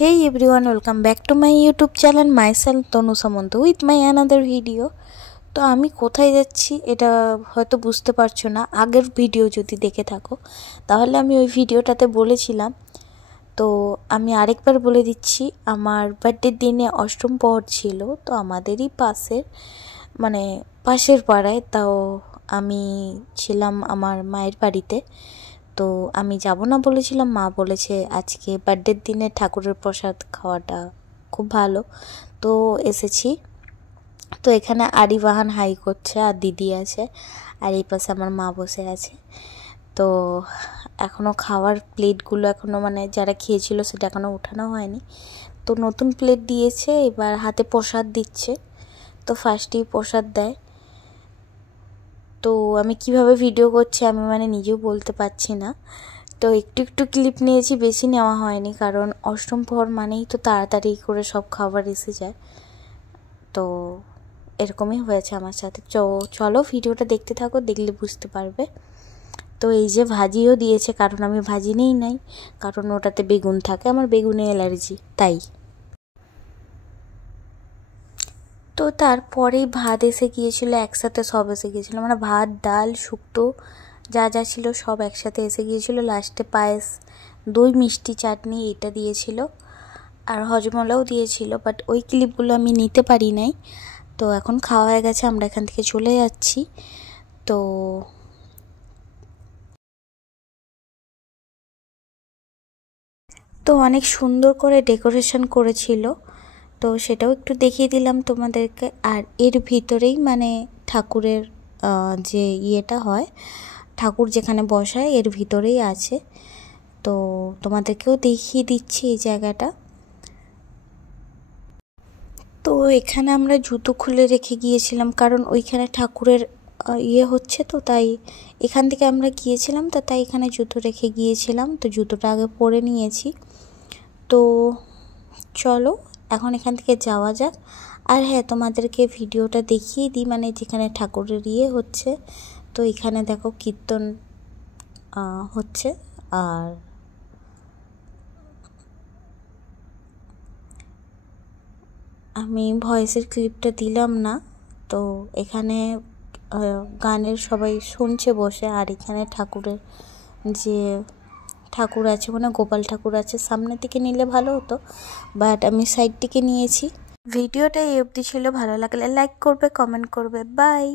Hey everyone, welcome back to my YouTube channel. Myself Tonu Samanto with my another video. তো আমি কোথায় যাচ্ছি এটা হয়তো বুঝতে পারছো না। আগের ভিডিও যদি দেখে থাকো তাহলে আমি ওই ভিডিওটাতে বলেছিলাম। তো আমি আরেকবার বলে দিচ্ছি, আমার বার্থডের দিনে অষ্টম প্রহর ছিল। তো আমাদেরই পাশের পাড়ায়। তাও আমি ছিলাম আমার মায়ের বাড়িতে। তো আমি যাব না বলেছিলাম, মা বলেছে আজকে বার্থডের দিনে ঠাকুরের প্রসাদ খাওয়াটা খুব ভালো। তো এসেছি। তো এখানে আরিবাহান হাই করছে আর দিদি আছে, আর এই পাশে আমার মা বসে আছে। তো এখনও খাওয়ার প্লেটগুলো এখনও যারা খেয়েছিল সেটা এখনও উঠানো হয়নি। তো নতুন প্লেট দিয়েছে, এবার হাতে প্রসাদ দিচ্ছে। তো ফার্স্টেই প্রসাদ দেয়। তো আমি কিভাবে ভিডিও করছি আমি নিজেও বলতে পারছি না। তো একটু ক্লিপ নিয়েছি, বেশি নেওয়া হয়নি, কারণ অষ্টম প্রহর মানেই তো তাড়াতাড়ি করে সব খাবার এসে যায়। তো এরকমই হয়েছে আমার সাথে। চলো ভিডিওটা দেখতে থাকো, দেখলে বুঝতে পারবে। তো এই যে ভাজিও দিয়েছে, কারণ আমি ভাজি নেই নাই, কারণ ওটাতে বেগুন থাকে, আমার বেগুনে অ্যালার্জি তাই। তো তারপরেই ভাত এসে গিয়েছিল, একসাথে সব এসে গিয়েছিলো, ভাত ডাল শুক্তো যা যা ছিল সব একসাথে এসে গিয়েছিল। লাস্টে পায়েস, দই মিষ্টি চাটনি এটা দিয়েছিল, আর হজমলাও দিয়েছিল, বাট ওই ক্লিপগুলো আমি নিতে পারি নাই। তো এখন খাওয়া হয়ে গেছে, আমরা এখান থেকে চলে যাচ্ছি। তো অনেক সুন্দর করে ডেকোরেশন করেছিল, তো সেটাও একটু দেখিয়ে দিলাম তোমাদেরকে। আর এর ভিতরেই ঠাকুরের যে ইয়েটা হয়, ঠাকুর যেখানে বসায় এর ভিতরেই আছে। তো তোমাদেরকেও দেখিয়ে দিচ্ছি এই জায়গাটা। তো এখানে আমরা জুতো খুলে রেখে গিয়েছিলাম, কারণ ওইখানে ঠাকুরের ইয়ে হচ্ছে, তো তাই এখান থেকে আমরা গিয়েছিলাম। তো তাই এখানে জুতো রেখে গিয়েছিলাম, তো জুতোটা আগে পরে নিয়েছি। তো চলো এখন এখান থেকে যাওয়া যাক। আর হ্যাঁ, তোমাদেরকে ভিডিওটা দেখিয়ে দিই, যেখানে ঠাকুরের ইয়ে হচ্ছে। তো এখানে দেখো কীর্তন হচ্ছে, আর আমি ভয়েসের ক্লিপটা দিলাম না। তো এখানে গানের সবাই শুনছে বসে, আর এখানে ঠাকুরের যে ঠাকুর আছে, গোপাল ঠাকুর আছে। সামনের দিকে নিলে ভালো হতো, বাট আমি সাইড থেকে নিয়েছি। ভিডিওটা এই অবধি ছিল, ভালো লাগলে লাইক করবে, কমেন্ট করবে। বাই।